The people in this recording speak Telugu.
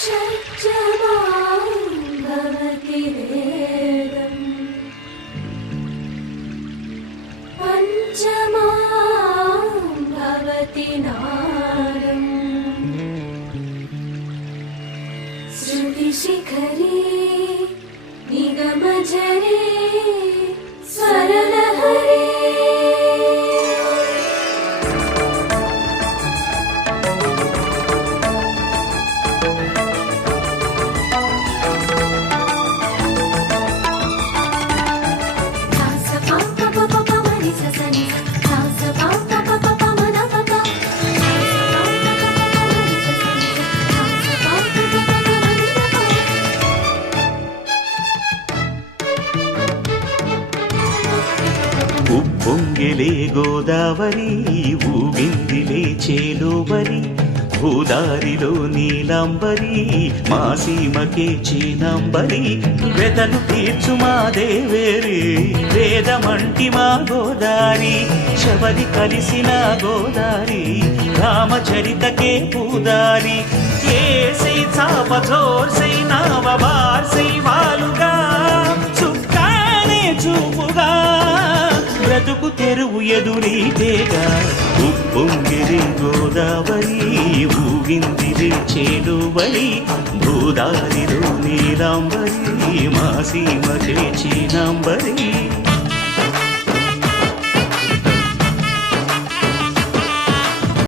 షట్జమాం భవతి వేదం పంచమాం భవతి నాదం శృతిశిఖరే నిగమజరే స్వరలహరే ఉప్పొంగిలే గోదావరి ఊగిందిలే చేలోబరి భూదారిలో నీలాంబరి మా సీమకే చీనాంబరి వెతలు తీర్చు మా దేవేరి వేదమంటి మా గోదారి శబరి కలిసిన గోదారి రామచరితకే పూదారి ఏసై చాపచోర్సై నావబార్సై వాలుగా చుక్కానే చూపుగా బ్రతుకు తెరువు ఎదురీతేగా ఉప్పొంగిరి గోదావరి ఊగిందిరి చేలువరి భూదారిలో నీలాంబరి మా సీమకే చీనాంబరి